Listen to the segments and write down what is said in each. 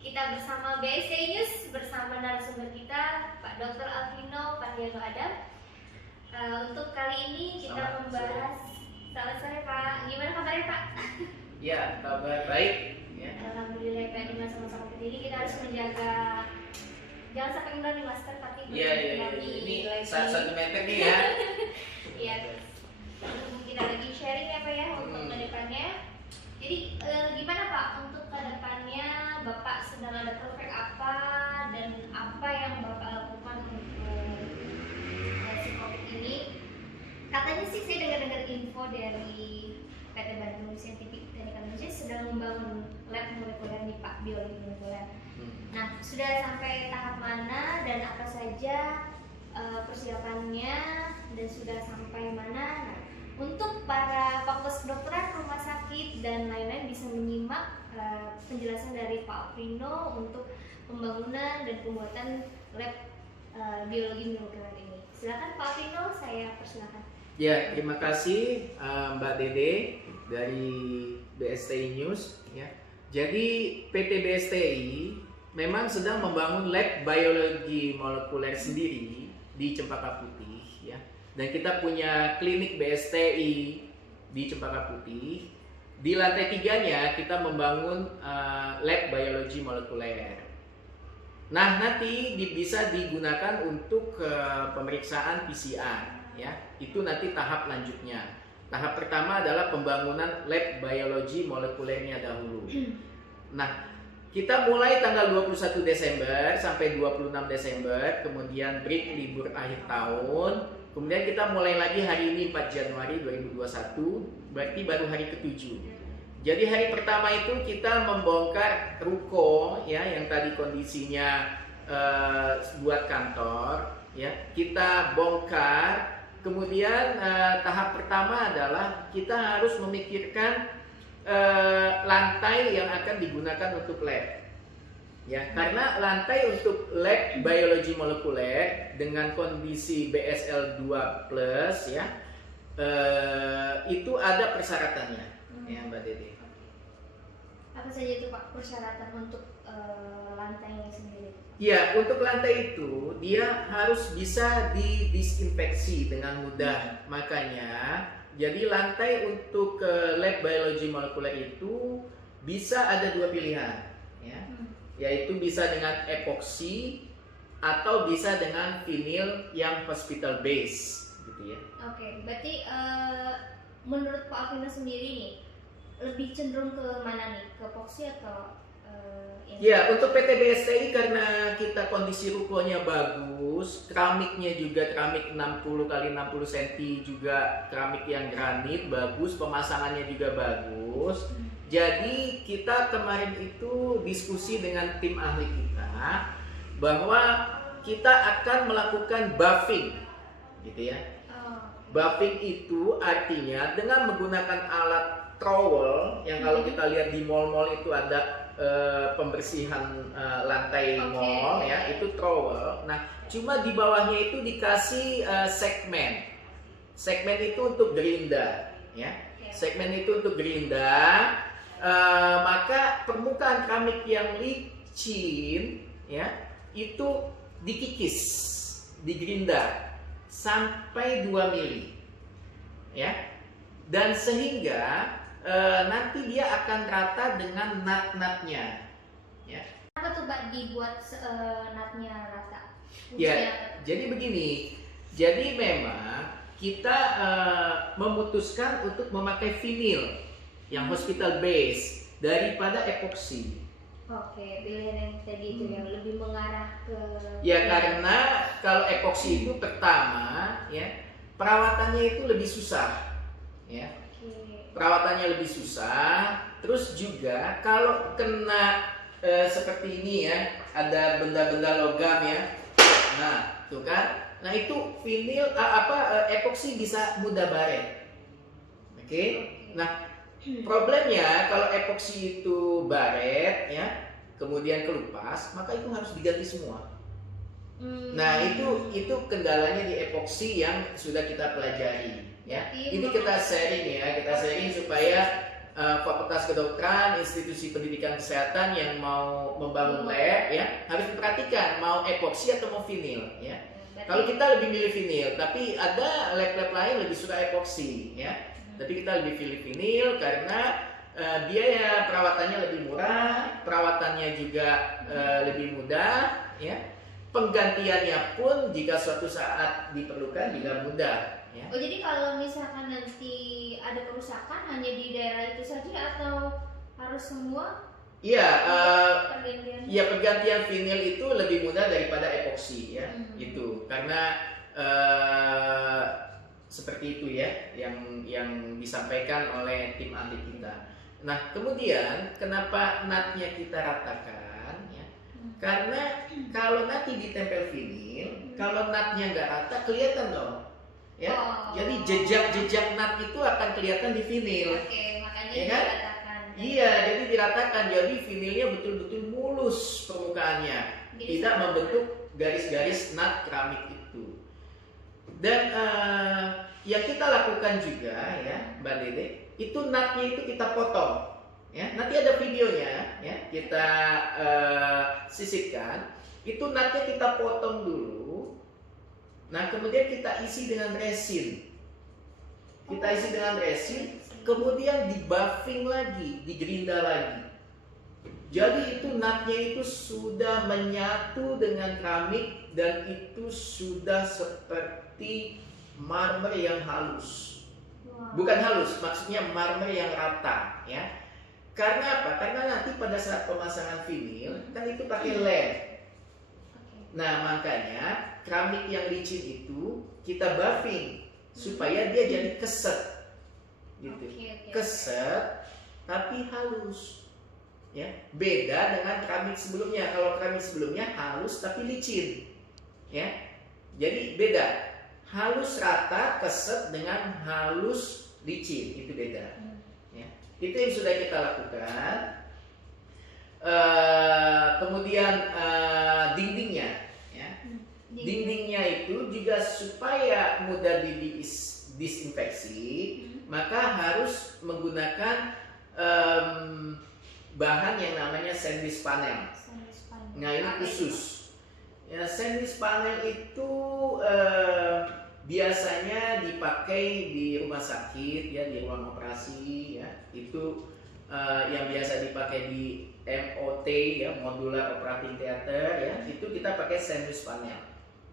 Kita bersama BSC News bersama narasumber kita Pak Dr. Alvino Pandiano Adam. Untuk kali ini kita membahas. Selamat sore Pak, gimana kabarnya Pak? Ya, kabar baik. Ya. Alhamdulillah Pak, di masa-masa COVID ini kita harus menjaga, jangan sampai mengurangi masker tapi Iya. Ini 1 meter nih ya. Iya. Kita lagi sharing ya Pak ya untuk kedepannya. Jadi gimana Pak untuk kedepannya Bapak sedang ada proyek apa dan apa yang Bapak lakukan untuk si COVID ini? Katanya sih saya dengar-dengar info dari PT Bandung Scientific Technical Indonesia sedang membangun lab molekuler nih Pak, biologi molekuler. Nah, sudah sampai tahap mana dan apa saja persiapannya dan sudah sampai mana? Nah, untuk para fakultas kedokteran, rumah sakit dan lain-lain bisa menyimak penjelasan dari Pak Alvino untuk pembangunan dan pembuatan lab biologi molekuler ini. Silakan Pak Alvino, saya persilakan. Ya, terima kasih Mbak Dede dari BSTI News. Ya. Jadi PT BSTI memang sedang membangun lab biologi molekuler sendiri di Cempaka Putih. Ya. Dan kita punya klinik BSTI di Cempaka Putih. Di lantai 3-nya kita membangun lab biologi molekuler. Nah, nanti bisa digunakan untuk pemeriksaan PCR. Ya, itu nanti tahap lanjutnya. Tahap pertama adalah pembangunan lab biologi molekulernya dahulu. Nah, kita mulai tanggal 21 Desember sampai 26 Desember, kemudian break libur akhir tahun. Kemudian kita mulai lagi hari ini 4 Januari 2021, berarti baru hari ke-7. Jadi hari pertama itu kita membongkar ruko ya yang tadi kondisinya buat kantor ya. Kita bongkar. Kemudian tahap pertama adalah kita harus memikirkan lantai yang akan digunakan untuk lab. Ya, karena lantai untuk lab biologi molekuler dengan kondisi BSL 2+ ya, itu ada persyaratannya, ya Mbak Dede. Apa saja itu Pak persyaratan untuk lantainya sendiri? Ya, untuk lantai itu dia harus bisa didisinfeksi dengan mudah. Makanya, jadi lantai untuk lab biologi molekuler itu bisa ada 2 pilihan, ya. Yaitu bisa dengan epoksi atau bisa dengan vinil yang hospital base, gitu ya. Oke, berarti menurut Pak Alvino sendiri nih lebih cenderung ke mana nih? Ke epoksi atau Ya, untuk PT BSTI karena kita kondisi rukonya bagus, keramiknya juga keramik 60 x 60 cm juga keramik yang granit bagus, pemasangannya juga bagus. Jadi kita kemarin itu diskusi dengan tim ahli kita bahwa kita akan melakukan buffing, gitu ya. Buffing itu artinya dengan menggunakan alat trowel yang kalau kita lihat di mall-mall itu ada pembersihan lantai mall ya, itu trowel. Nah, cuma di bawahnya itu dikasih segmen. Segmen itu untuk gerinda ya. Segmen itu untuk gerinda. Maka permukaan keramik yang licin ya, itu dikikis, digerinda sampai 2 mili. Ya. Dan sehingga nanti dia akan rata dengan nut-nutnya, ya. Apa tuh Pak dibuat nutnya rata? Ya, jadi begini. Jadi memang kita memutuskan untuk memakai vinil yang hospital base daripada epoksi. Oke, pilihan yang tadi itu yang lebih mengarah ke. Ya, karena kalau epoksi itu pertama, ya perawatannya itu lebih susah, ya. Perawatannya lebih susah, terus juga kalau kena seperti ini ya, ada benda-benda logam ya. Nah, tuh kan. Nah, itu vinil epoksi bisa mudah baret. Oke. Nah, problemnya kalau epoksi itu baret ya, kemudian kelupas, maka itu harus diganti semua. Nah, itu kendalanya di epoksi yang sudah kita pelajari. Ya, ini kita sharing ya, kita sharing supaya Fakultas Kedokteran, institusi pendidikan kesehatan yang mau membangun lab ya harus diperhatikan mau epoksi atau mau vinil ya. Kalau kita lebih milih vinil, tapi ada lab-lab lain lebih suka epoksi ya. Tapi kita lebih pilih vinil karena biaya perawatannya lebih murah, perawatannya juga lebih mudah ya. Penggantiannya pun jika suatu saat diperlukan juga mudah ya. Oh, jadi kalau misalkan nanti ada kerusakan hanya di daerah itu saja atau harus semua? Iya, Pergantian. ya pergantian vinil itu lebih mudah daripada epoksi ya, gitu. Karena seperti itu ya, yang disampaikan oleh tim ahli kita. Nah, kemudian kenapa natnya kita ratakan? Ya? Karena kalau nanti ditempel vinil, kalau natnya nggak rata kelihatan dong. Ya, jadi jejak-jejak nat itu akan kelihatan di vinil. Oke, makanya ya kan? diratakan. Iya, jadi diratakan. Jadi vinilnya betul-betul mulus permukaannya, tidak membentuk garis-garis nat keramik itu. Dan yang kita lakukan juga ya, Mbak Dede, itu natnya itu kita potong. Ya, nanti ada videonya, ya, kita sisipkan. Itu natnya kita potong dulu. Nah, kemudian kita isi dengan resin. Kita isi dengan resin, kemudian di buffing lagi, digerinda lagi. Jadi itu natnya itu sudah menyatu dengan keramik dan itu sudah seperti marmer yang halus. Bukan halus, maksudnya marmer yang rata, ya. Karena apa? Karena nanti pada saat pemasangan vinil kan itu pakai lem. Nah, makanya keramik yang licin itu kita buffing supaya dia jadi keset, gitu. Keset tapi halus, ya. Beda dengan keramik sebelumnya. Kalau keramik sebelumnya halus tapi licin, ya. Jadi beda. Halus rata keset dengan halus licin itu beda. Ya. Itu yang sudah kita lakukan. Kemudian dindingnya. Dindingnya itu juga supaya mudah disinfeksi, maka harus menggunakan bahan yang namanya sandwich panel. Nah, ini khusus. Ya, sandwich panel itu biasanya dipakai di rumah sakit, ya, di ruang operasi, ya. Itu yang biasa dipakai di MOT, ya, modular operating theater, ya. Itu kita pakai sandwich panel.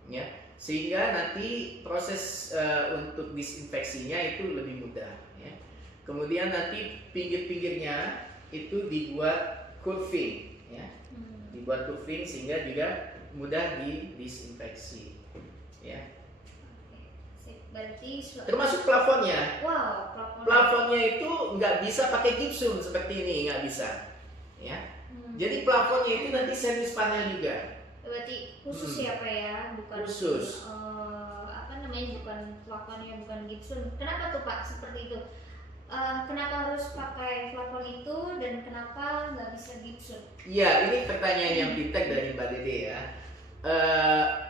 Ya, sehingga nanti proses untuk disinfeksinya itu lebih mudah ya. Kemudian nanti pinggir-pinggirnya itu dibuat curving ya. Dibuat curving sehingga juga mudah disinfeksi ya. Berarti termasuk plafonnya. Wow, plafonnya itu nggak bisa pakai gypsum seperti ini, nggak bisa ya. Jadi plafonnya itu nanti sandwich panel juga. Berarti khusus ya Pak ya, bukan khusus. Bukan plafonnya, bukan gypsum. Kenapa tuh Pak seperti itu? Kenapa harus pakai plafon itu dan kenapa nggak bisa gypsum? Iya, ini pertanyaan yang pintar dari Mbak Dede ya.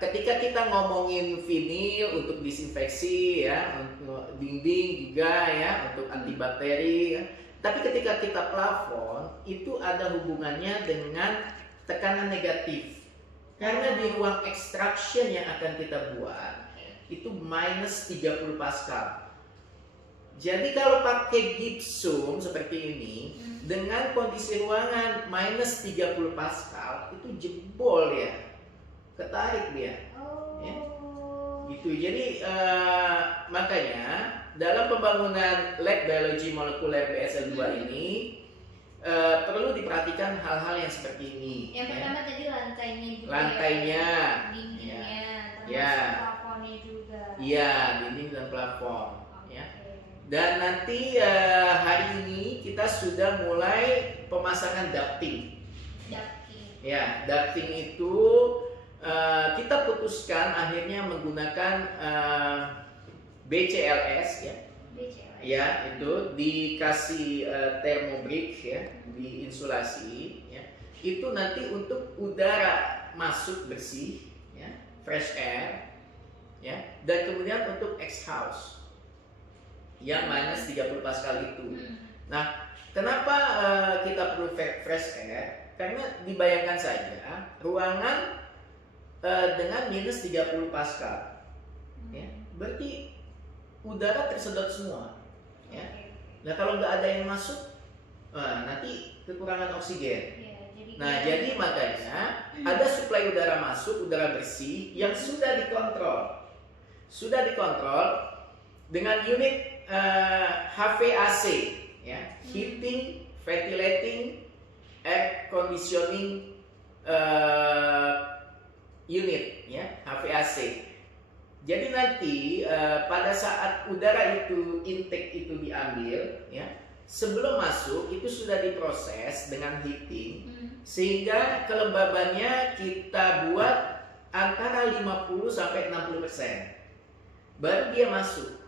Ketika kita ngomongin vinil untuk disinfeksi ya, untuk dinding juga ya, untuk antibakteri ya. Tapi ketika kita plafon itu ada hubungannya dengan tekanan negatif. Karena di ruang extraction yang akan kita buat itu minus 30 Pascal. Jadi kalau pakai gypsum seperti ini dengan kondisi ruangan minus 30 Pascal itu jebol ya. Ketarik dia. Ya. Gitu. Jadi makanya dalam pembangunan lab biologi molekuler BSL2 ini perlu diperhatikan hal-hal yang seperti ini. Yang pertama tadi lantainya juga. Lantainya, dindingnya, ya. Termasuk plafonnya juga. Iya, dinding dan plafon. Ya. Dan nanti hari ini kita sudah mulai pemasangan ducting. Ya, ducting itu kita putuskan akhirnya menggunakan BCLS ya. Ya, itu dikasih thermobreak ya, diinsulasi ya. Itu nanti untuk udara masuk bersih ya, fresh air ya, dan kemudian untuk exhaust yang minus 30 Pascal itu. Nah, kenapa kita perlu fresh air? Karena dibayangkan saja ruangan dengan minus 30 Pascal, ya, berarti udara tersedot semua. Ya. Nah kalau nggak ada yang masuk, nanti kekurangan oksigen. Nah jadi makanya ada suplai udara masuk, udara bersih yang sudah dikontrol dengan unit HVAC, ya, heating, ventilating, air conditioning unit, ya, HVAC. Jadi nanti pada saat udara itu intake itu diambil, ya, sebelum masuk itu sudah diproses dengan heating, sehingga kelembabannya kita buat antara 50 sampai 60%. Baru dia masuk.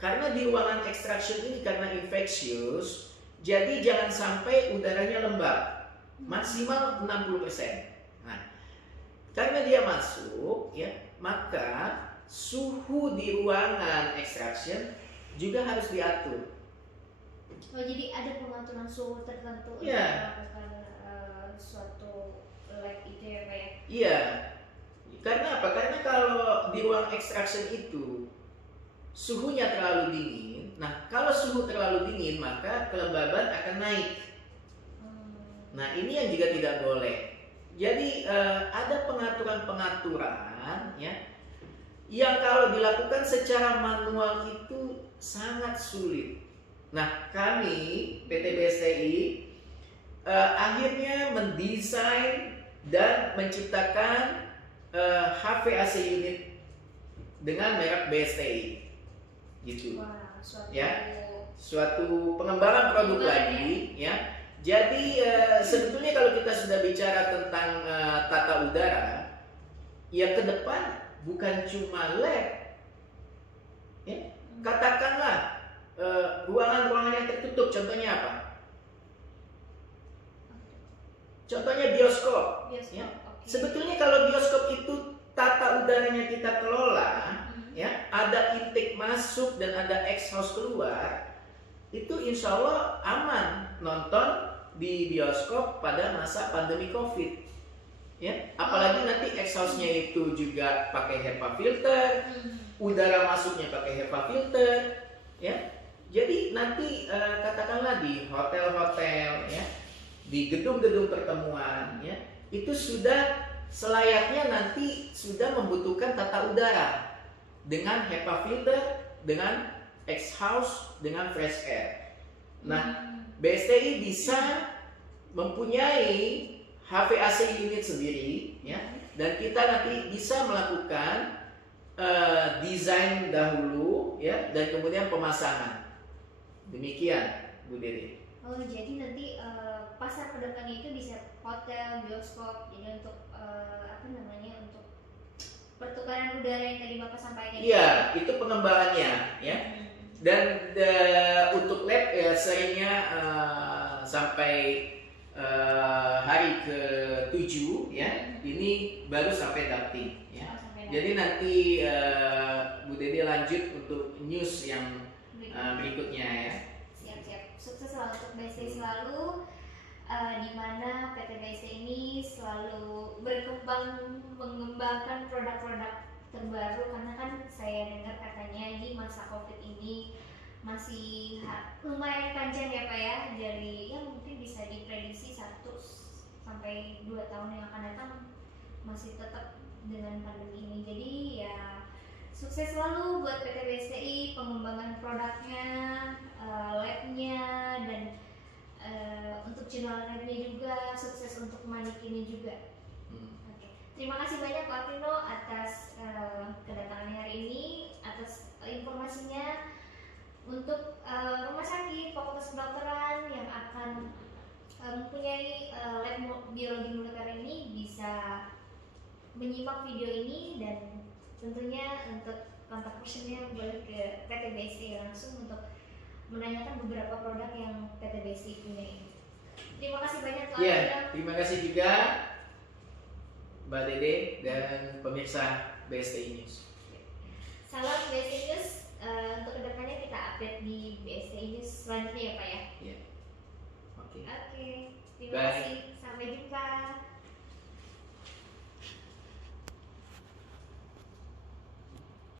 Karena di ruangan extraction ini karena infectious, jadi jangan sampai udaranya lembab, maksimal 60%. Nah, karena dia masuk, ya, maka suhu di ruangan extraction juga harus diatur. Oh, jadi ada pengaturan suhu tertentu untuk Ya. melakukan suatu lab itu ya Pak ya? Iya. Karena apa? Karena kalau di ruang extraction itu suhunya terlalu dingin. Nah, kalau suhu terlalu dingin maka kelembaban akan naik. Nah, ini yang juga tidak boleh. Jadi ada pengaturan-pengaturan, ya, yang kalau dilakukan secara manual itu sangat sulit. Nah, kami PT BSTI akhirnya mendesain dan menciptakan HVAC unit dengan merek BSTI, gitu. Wah, Suatu pengembangan produk lagi, ya. Jadi sebetulnya kalau kita sudah bicara tentang tata udara, ya ke depan bukan cuma lab, ya. Katakanlah ruangan-ruangan yang tertutup, contohnya apa? Contohnya bioskop. Ya. Sebetulnya kalau bioskop itu tata udaranya kita kelola, ya, ada intake masuk dan ada exhaust keluar, itu insya Allah aman nonton di bioskop pada masa pandemi COVID. Ya, apalagi nanti exhaustnya itu juga pakai HEPA filter, udara masuknya pakai HEPA filter, ya. Jadi nanti katakanlah di hotel-hotel, ya, di gedung-gedung pertemuan, ya, itu sudah selayaknya nanti sudah membutuhkan tata udara dengan HEPA filter, dengan exhaust, dengan fresh air. Nah, BSTI bisa mempunyai HVAC unit sendiri, ya, dan kita nanti bisa melakukan desain dahulu, ya, dan kemudian pemasangan. Demikian, Bu Dede. Oh, jadi nanti pasar kedepannya itu bisa hotel, bioskop, jadi untuk untuk pertukaran udara yang tadi Bapak sampaikan. Iya, itu pengembangannya, ya. Dan untuk lab ya seringnya sampai hari ke-7, ya. Ini baru sampai ducting, ya. Jadi nanti Bu Dede lanjut untuk news yang berikutnya, ya. Siap-siap. Sukses selalu untuk BSTI selalu, di mana PT BSTI ini selalu berkembang mengembangkan produk-produk terbaru, karena kan saya dengar katanya di masa COVID ini masih lumayan panjang ya Pak ya, dari ya mungkin bisa diprediksi 1 sampai 2 tahun yang akan datang masih tetap dengan pandemi ini. Jadi ya sukses selalu buat PT BSTI, pengembangan produknya, labnya, dan untuk channel labnya juga sukses, untuk Manik ini juga. Terima kasih banyak Pak Vino atas kedatangannya hari ini, atas informasinya untuk rumah sakit Fakultas Kedokteran yang akan mempunyai lab biologi molekuler ini bisa menyimak video ini, dan tentunya untuk kontak personnya boleh ke PT BSTI langsung untuk menanyakan beberapa produk yang PT BSTI punya ini. Terima kasih banyak Pak Vino. Terima kasih juga Mbak Dede dan pemirsa BSTI News. Salam BSTI News. Untuk kedepannya kita update di BSTI News selanjutnya ya Pak ya. Oke, terima Bye. kasih. Sampai jumpa.